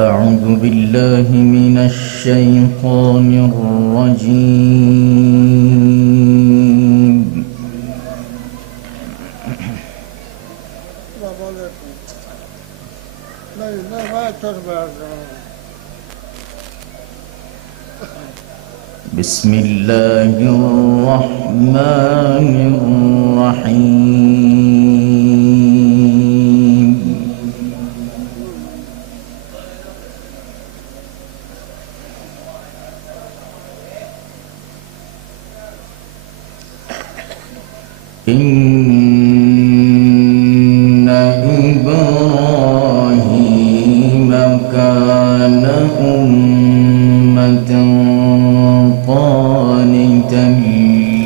أعوذ بالله من الشيطان الرجيم. بسم الله الرحمن الرحيم. إن إبراهيم كان أمة قانتا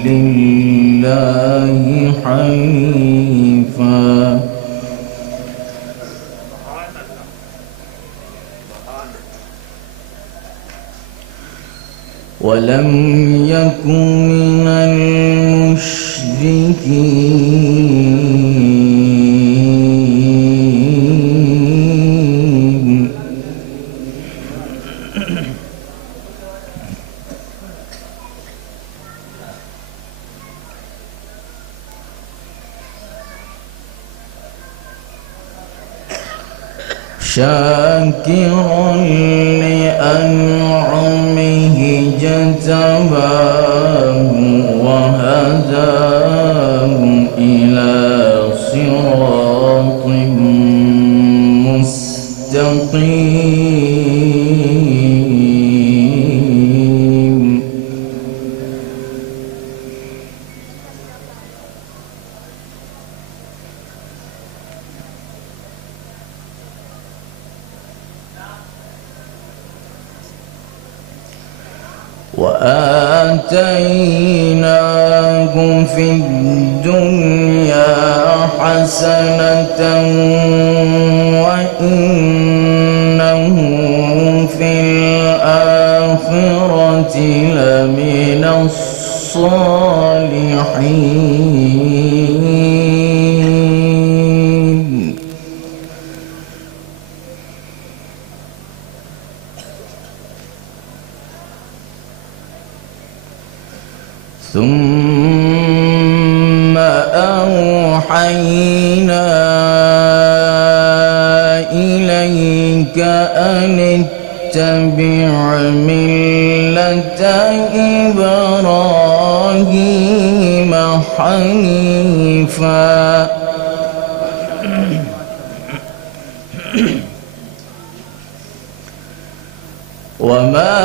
لله حنيفا ولم يكن من المشركين. شاكرا لأنعمه اجتباه وهداه إلى صراط مستقيم. وآتيناه في الدنيا حسنة وإنه في الآخرة لمن الصالحين. ثم أوحينا إليك أن اتبع ملة إبراهيم حنيفا وما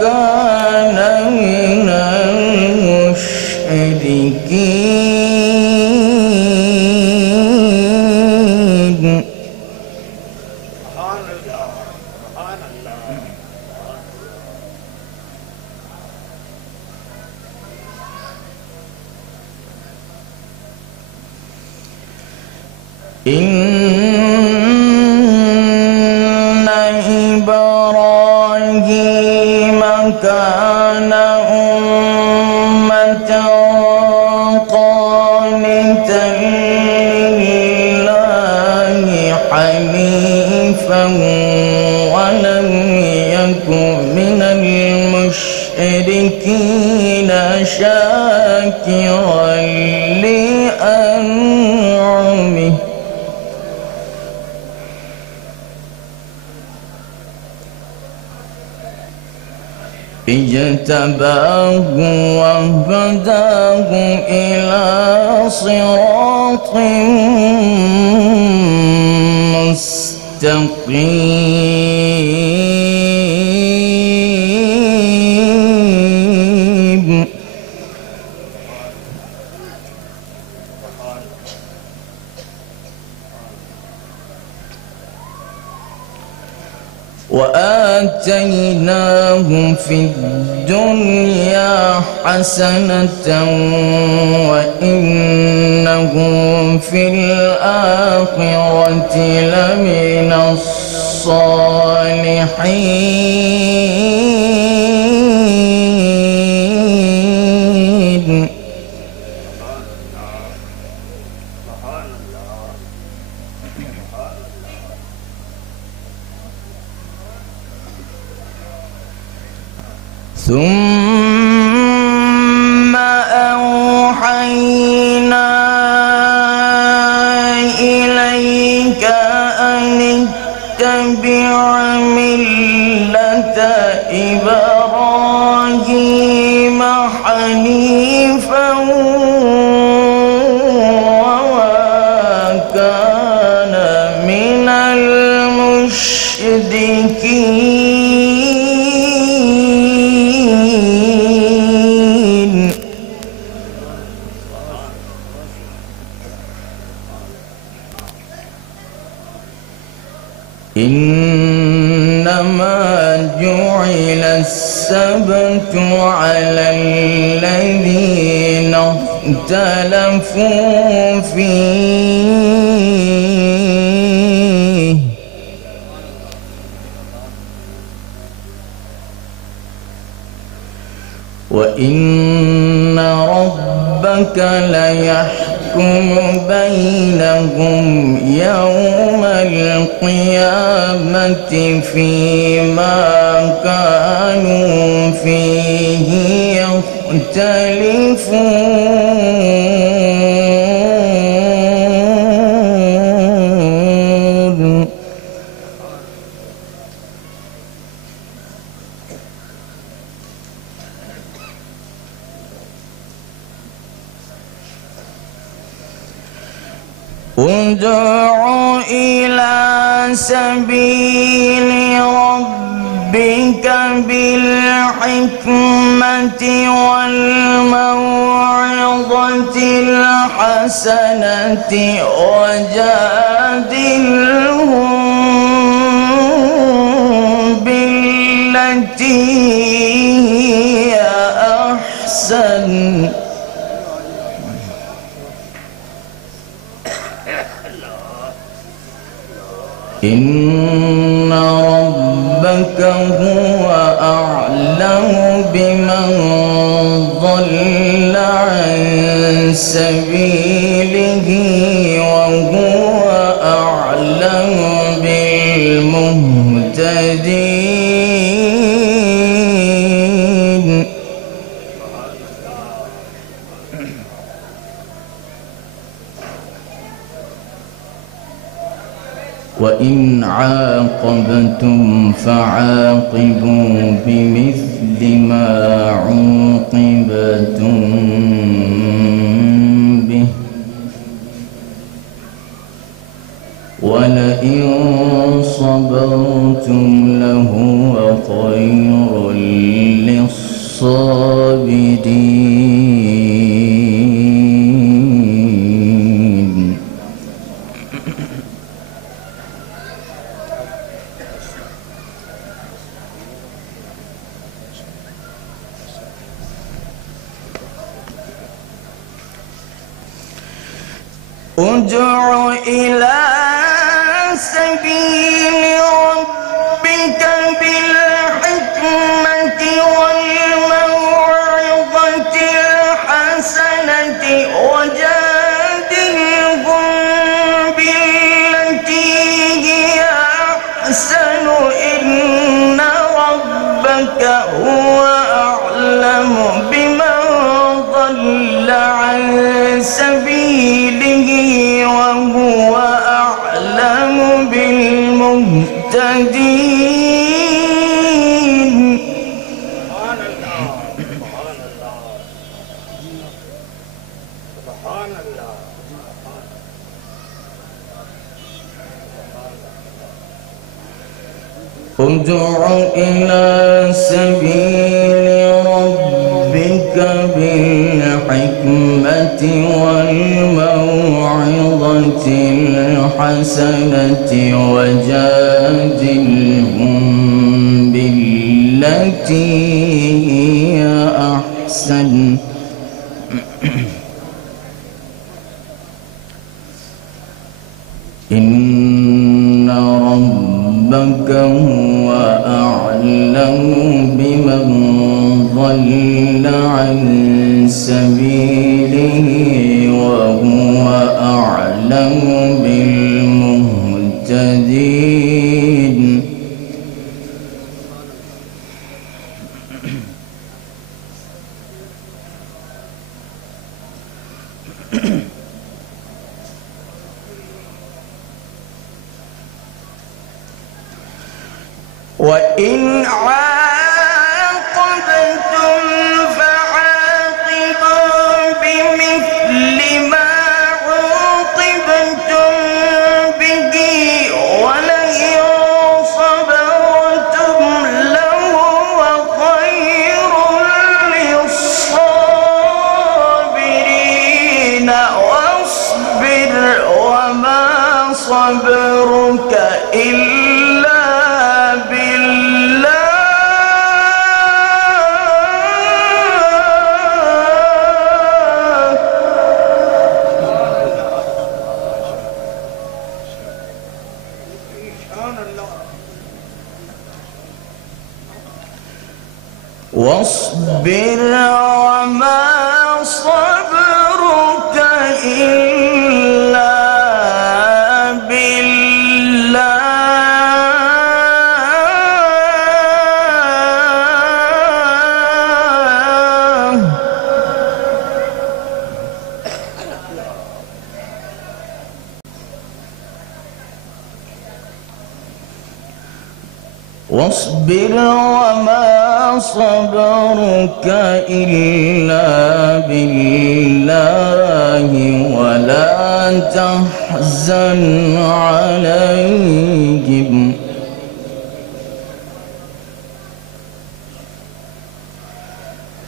كان من المشركين. إن إبراهيم كان أمة قانتا لله حنيفا ولم يكن من المشركين شاكرا لأنعمه اجتباه وهداه إلى صراط مستقيم. وآتيناه في الدنيا حسنة وإنه في الآخرة لمن الصالحين. ثم أوحينا إليك أن اتبع ملة إبراهيم حنيفا وما كان من المشركين. إنما جعل السبت على الذين اختلفوا فيه وإن ربك ليحكم بينهم يوم القيامة فيما كانوا فيه يختلفون. ادع إلى سبيل ربك بالحكمة والموعظة الحسنة وجادلهم بالتي هي أحسن إن ربك هو أعلم بمن ضل عن سبيله وهو أعلم بالمهتدين. وإن عاقبتم فعاقبوا بمثل ما عوقبتم به ولئن صبرتم لهو خير للصابرين. ادع إلى سبيل ربك بالحكمة والموعظة الحسنة وجادلهم بالتي هي أحسن إن ربك هو أعلم بمن ضل عن سبيله وهو أعلم بالمهتدين. سبحان الله سبحان الله سبحان الله. ادع إلى سبيل ربك بالحكمة والموعظة الحسنة وجادلهم بالتي هي أحسن إن ربك هو أعلم بمن ضل عن سبيله وهو أعلم بالمهتدين. وإن عاقبتم فعاقبوا بمثل ما عوقبتم به ولئن صبرتم لهو خير للصابرين واصبر وما صبرك إلا واصبر وما صبرك إلا بالله واصبر وما صبرك إلا بالله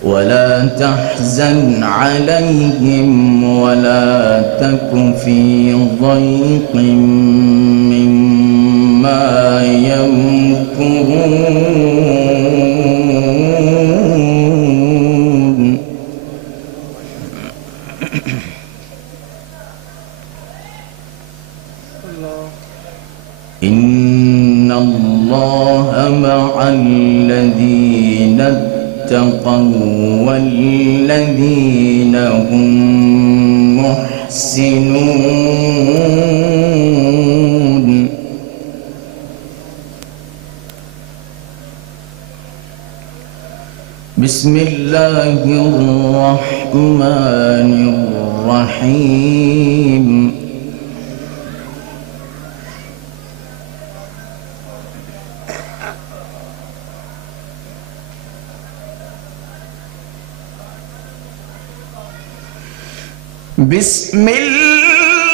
ولا تحزن عليهم ولا تك في ضيق مما يمكرون إن الله مع الذين اتقوا والذين هم محسنون بسم الله الرحمن الرحيم بسم الله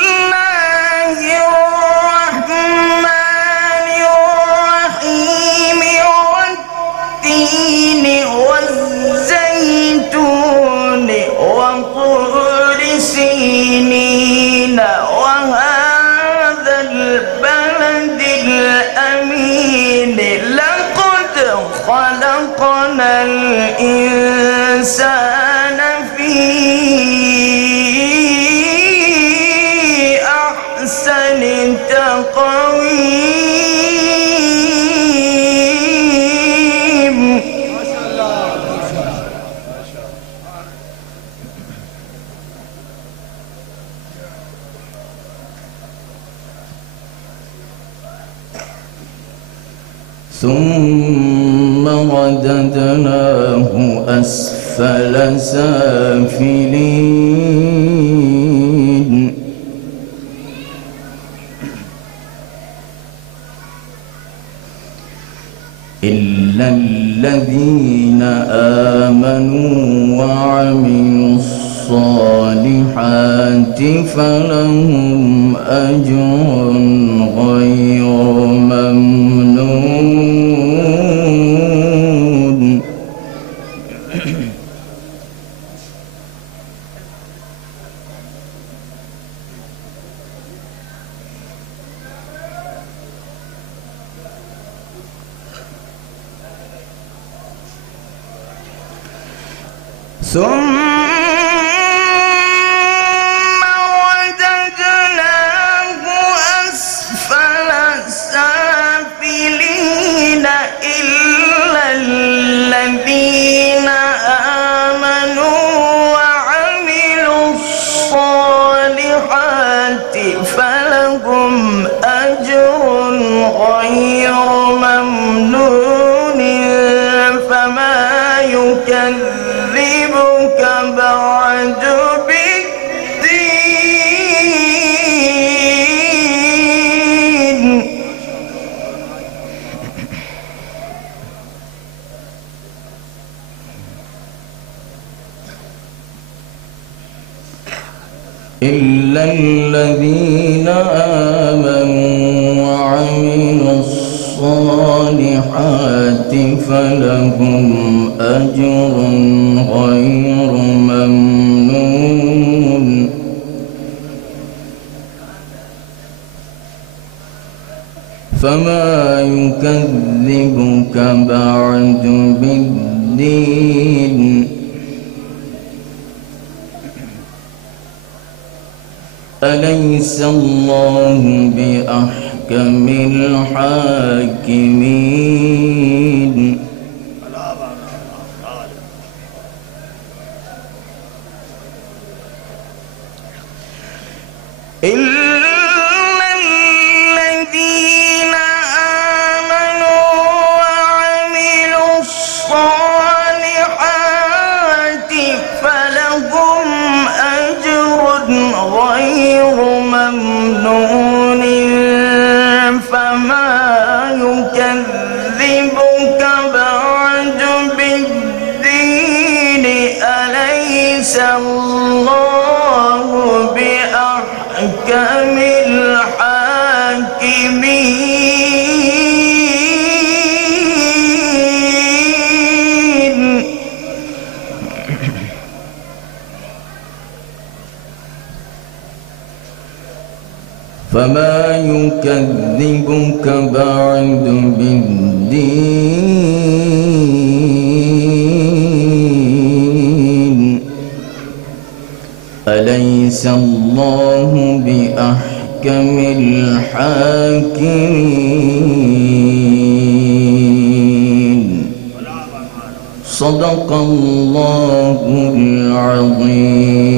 الرحمن الرحيم والتين والزيتون وطور سينين وهذا البلد الأمين لقد خلقنا الإنسان في أحسن تقويم ثم رددناه أسفل سافلين إلا الذين آمنوا وعملوا الصالحات فلهم أجر غير ممنون ثم رددناه أسفل سافلين إلا الذين آمنوا وعملوا الصالحات فلهم أجر غير ممنون فما يكذبك إلا الذين آمنوا وعملوا الصالحات فلهم أجر غير ممنون فما يكذبك بعد بالدين أليس الله بأحكم الحاكمين فما يكذبك بعد بالدين أليس الله بأحكم الحاكمين صدق الله العظيم.